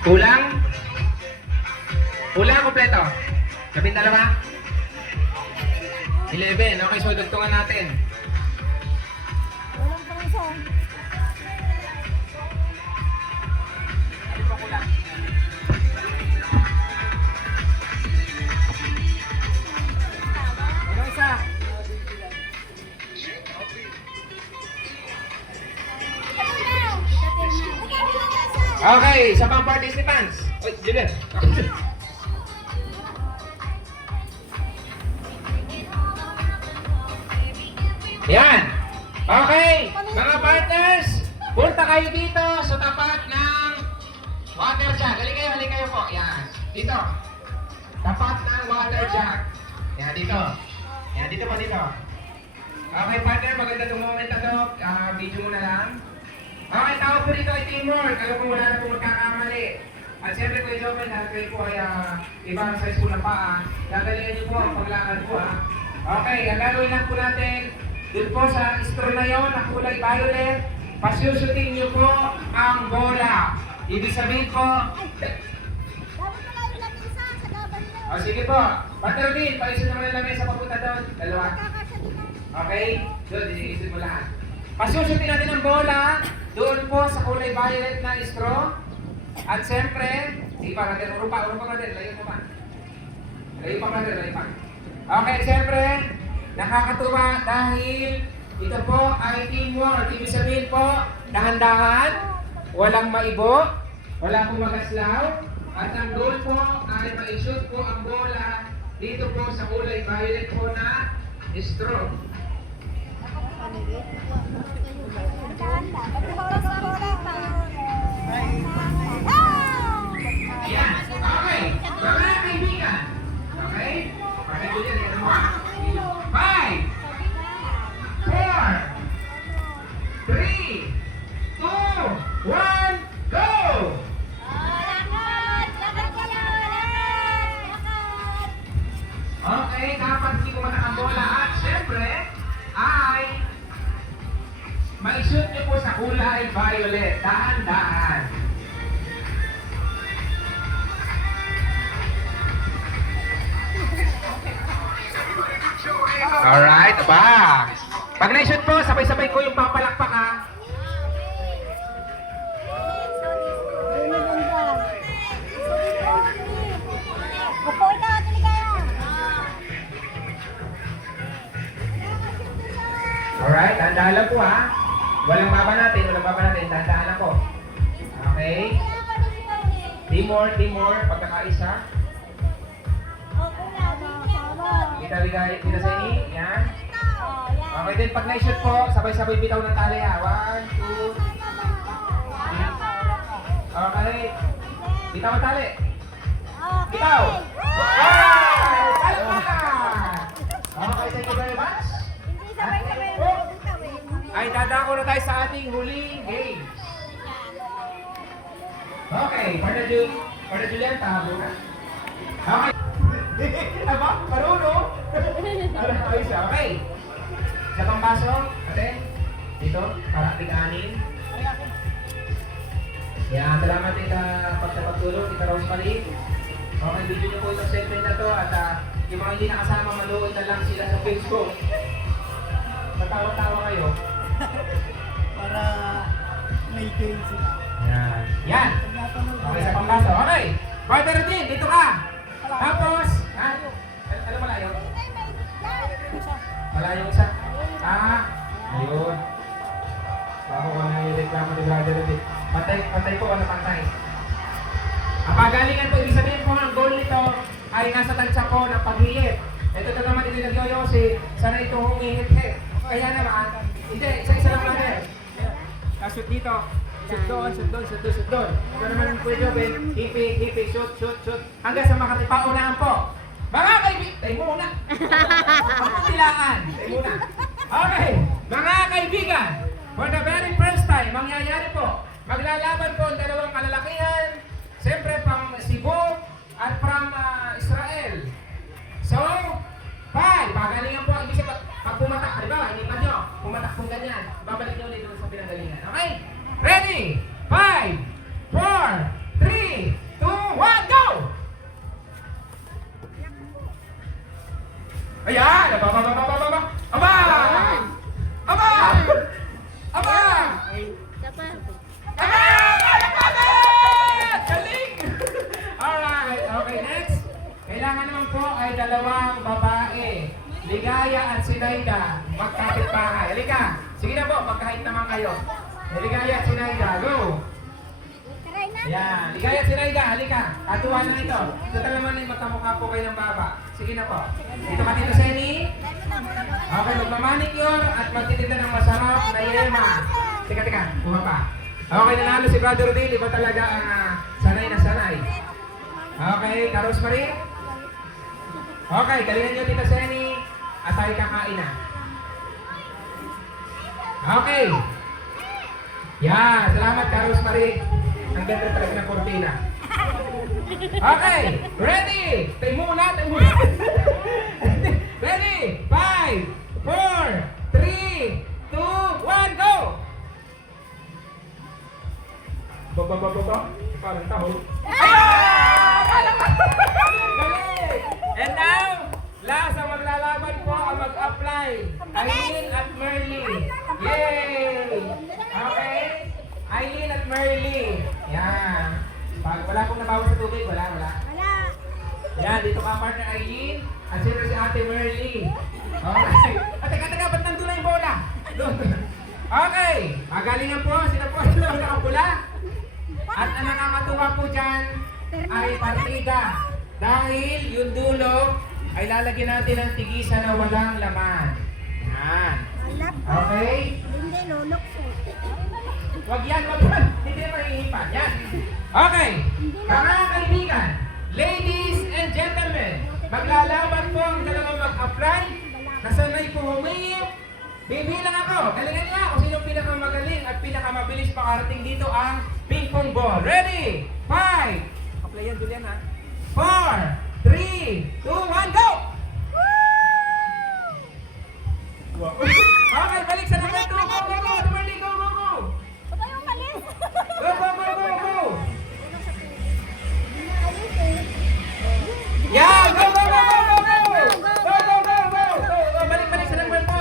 Kulang? Kulang kompleto. 12? 11. Okay, so dugtungan natin. Walang pang isa. Ano pa kulang? Ano isa? Okay, sa pang participants. Uy, Julian. Yan. Okay, mga partners, punta kayo dito sa tapat ng water jug. Halika kayo po. Yan. Dito. Tapat ng water jug. Yan, dito. Yan, dito po, dito. Okay, partner, maganda itong moment na to. Video mo na lang. Okay, tawag po dito ay teamwork. Alam po wala na po magkakamali. At siyempre Kuya Jopel, dahil kayo po ay ibang size po ng paa, dadalihan niyo po ang paglakad po ha. Okay, ang gagawin lang po natin, dun po sa straw na yun, na kulay violet, pasyusutin niyo po ang bola. Ibig sabihin po, Dapat pala yung lamisa sa gaban niyo. sige po, Partner Bin, paisin naman ang lamesa papunta doon. Dalawa. Kakasya dito. Okay? Doon, isin mo lahat. Pasyusutin natin ang bola doon po sa kulay violet na straw. At siyempre, ipa natin, urupa natin, layo pa. Layo pa. Okay, siyempre, nakakatuwa dahil ito po ay teamwork. Ibig sabihin po, dahan-dahan, walang maibo, wala pong magaslaw, at ang goal po ay ma-shoot po ang bola dito po sa kulay violet po na straw. Handa. Pati bola sa bola pa. Ayan. Okay. Mga kaibigan. Okay? Pakigulan yan mo. 5, 4, 3, 2, 1, go! Okay, dapat hindi kumatak ang bola at syempre ay maishoot niyo po sa kulay violet. Dahan-dahan. Alright, aba. Pag na-shoot po, sabay-sabay ko yung papalakpak ha. Upo ikaw, tuloy kayo. Alright, dahan-dahan lang po ha. Walang baba natin, dahan-dahan lang po. Okay? Teamwork, pagkakaisa. Kita sa ini, yan. Okay din, pag na-shoot po, sabay-sabay bitaw ng tali ha. 1, 2, 3. Okay. Bitaw ang tali. Bitaw! Wow! Palakpakan! Okay, thank you very much. Hindi sabay-sabay ang bitaw eh. Ay, dadako na tayo sa ating huling games. Okay, para Julian, tabo na. Okay. Aba, paruno. Ayos siya. Okay. Sa pang baso, ate. Dito, para tig-anin. Yan, salamat ita pagtulong, ita Rosemary. Okay, video niyo po itong segment na to at yung mga hindi nakasama, maluoy na lang sila sa Facebook. Matawa-tawa kayo. Para may game sila. Yan. Yan. Okay, sa pangbaso. Okay. Partner din, dito ka. Tapos, ha? Ano malayo? Malayo isa. Ayun. Bako ko na yung reklamo ni Brother din. Patay po, pantay. Ang pagalingan po, ibig sabihin po, ang goal nito ay nasa tansya po ng paghihit. Ito naman, hindi nagyoyosi. Sana ito humihit-hit. Kaya naman, hindi, isa-isa lang brother. Shoot dito. Shoot doon. Ito naman ang pwede Ben. Hipi, shoot. Hanggang sa makati, paunahan po. Mga kaibigan, tayo muna. Pagkatilaan, tayo muna. Okay, mga kaibigan, for the very first time, mangyayari po, maglalaban po ang dalawang kalalakihan, siyempre from Cebu at from Israel. So, pagalingan po, ibig sabihin, pag pumatak, halimbawa, hindi pa nyo, pumatak po ganyan, babalik nyo ulit doon sa pinanggalingan. Okay? Ready? 5, 4, 3, aba, aba, aba, aba! Aba! Aba! Aba! Sapa. Aba! Palakpakan! Galing! Alright, okay, next. Kailangan naman po ay dalawang babae. Ligaya at Sinaida. Magkapit-bahay. Halika. Sige na po, magkahit naman kayo. Ligaya at Sinaida, go! Try na. Yan, Ligaya at Sinaida, halika. Katuwa na ito. Total naman ay magkamukha po kayo ng baba. Sige na po. Dito ka dito, Seni. Okay, magmamanicure at magtitinda ng masarap na yema. Teka, kuha pa. Okay, nanalo si Brother Dale. Iba talaga ang sanay na sanay. Okay, Carlos Marie. Okay, galingan nyo Tita Seni. At tayo kakain na. Okay. Yan, salamat Carlos Marie. Ang ganda talaga ng kortina. Okay, ready? Tayo muna. Ready? 5, 4, 3, 2, 1, go! Ba? Parang taho. Galing! And now, last ang maglalaban po ang mag-apply. Aileen at Merly. Yay! Okay? Aileen at Merly. Yan. Pag wala pong nabawas sa tubig, wala. Wala. Yan, dito ka partner Aileen. At sino si Ate Merly. Okay. At teka, ba't nandun na yung bola? Doon. Okay. Magalingan po. Sino po sila nakapula? At ang nakakatuwa po dyan ay partida. Dahil yung dulo ay lalagyan natin ng tigisa na walang laman. Yan. Alap. Okay? Hindi, lulok po. Wag yan. Hindi na mahihipan. Yan. Okay. Mga kaibigan, ladies and gentlemen, maglalaban po ang dalawang mag-apply. Nasanay po humingi. Bibilang ako. Galingan niya kung sino pinakamagaling at pinakamabilis pakarating dito ang ping-pong ball. Ready? 5. Apply yan, Julian ha. 4, 3, 2, 1, go! Okay, balik sa number 2. Go! Dumarli, go! Aba yung malis. Go! Naalis eh. Yeah! Go! Balik sa number 4.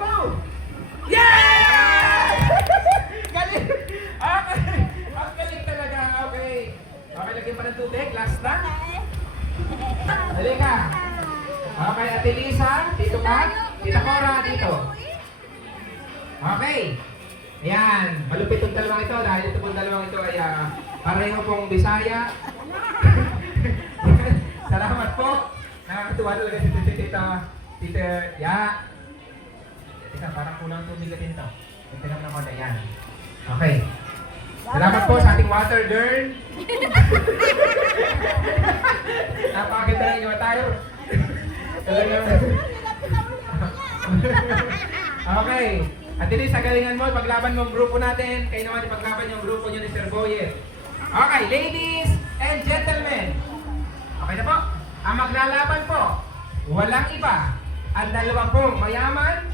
Go! Yeah! Galing! Okay! Ang galing talaga. Okay, lagyan pa ng tubig. Last na. Dali ka. Okay, Ate Lisa. Dito ka. Tita Cora, dito. Okay. Ayan. Malupit itong dalawang ito dahil ito pong dalawang ito ay pareho pong Bisaya. Salamat po. Nakakatuwa talaga si Tita Ya. Teka, parang kulang tubig natin ito. Ito lang naman na yan. Okay. Salamat po sa ating water girl. Napakaganda na yung tayo. Okay. At hindi sa galingan mo, paglaban mo ang grupo natin. Kayo naman ipaglaban yung grupo nyo ni Sir Boye. Okay, ladies and gentlemen. Okay na po. Ang maglalaban po, walang iba. Ang dalawa pong mayaman,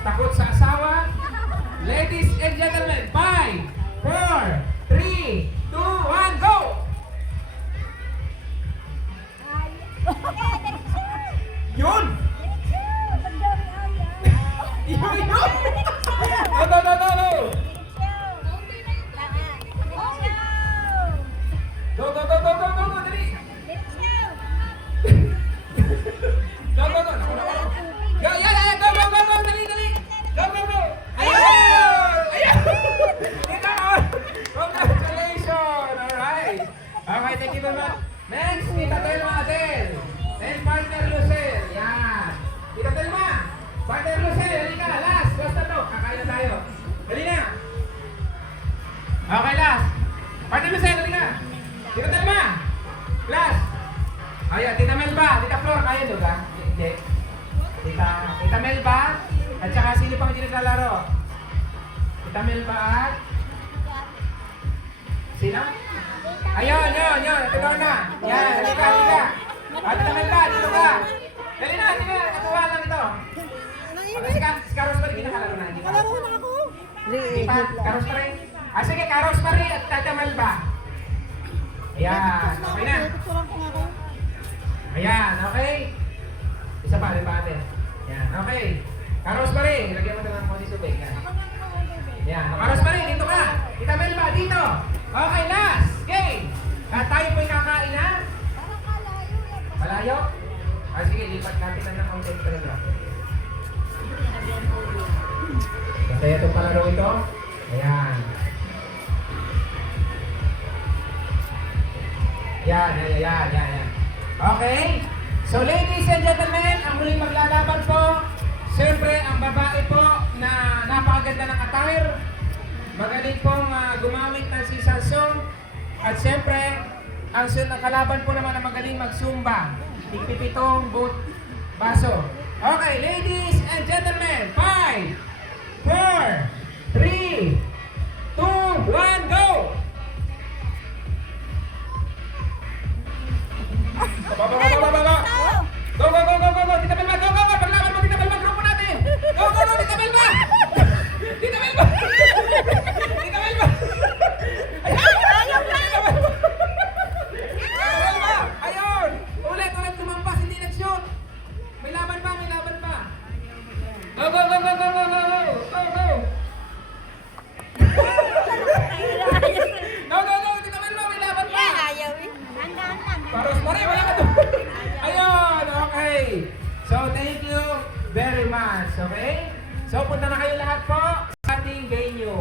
takot sa asawa. Ladies and gentlemen, 5, 4, 3, 2, 1, go! Yun! Yun! No! Go! Dali! Go! Yeah! Go! Dali! Go! Ayun! Congratulations! Alright! Okay, thank you very much. Next, Tita Telma Adel. Then partner Lucel. Yan. Tita Telma. Partner Lucel. Halika. Last. Basta to. Kakain na tayo. Dali na. Okay, last. Partner Lucel. Halika. Tita Telma. Last. Ayan, Tita Melba. Tita Flor. Kaya doon ba? Hindi. Tita Melba. At saka sino pang hindi naglalaro? Tita Melba at... Sino? Ayun. Ito na. Yan, halika. At Tita Melba, dito ka. Dali na. Natuwa lang ito. Si Carlos pa rin, kinakalaro na. Kalaro na ako. Di ba? Carlos pa rin? Sige, Carlos pa rin at Tita Melba. Ayan, okay na. Picturean ko nga ako. Ayan, okay? Isa pa, rin. Yan, okay. Karos pa rin. Lagyan mo ito ng konti tubig. Yan. Ako nang mga Yan, karos pa rin. Dito ka. Tita Melba, dito. Okay, last. Game. At tayo po'y kakain na. Parang kalayo yan. Malayo? Ah, sige, lipat natin na ng konti talaga. Masaya itong palaro ito. Ayan. Yan. Okay? So ladies and gentlemen, ang muling maglalaban po, siyempre ang babae po na napakaganda ng attire, magaling pong gumamit ng sisansong, at siyempre, ang kalaban po naman na magaling mag-zumba, ipipitong boot baso. Okay, ladies and gentlemen, 5, 4, 3, 2, 1, go!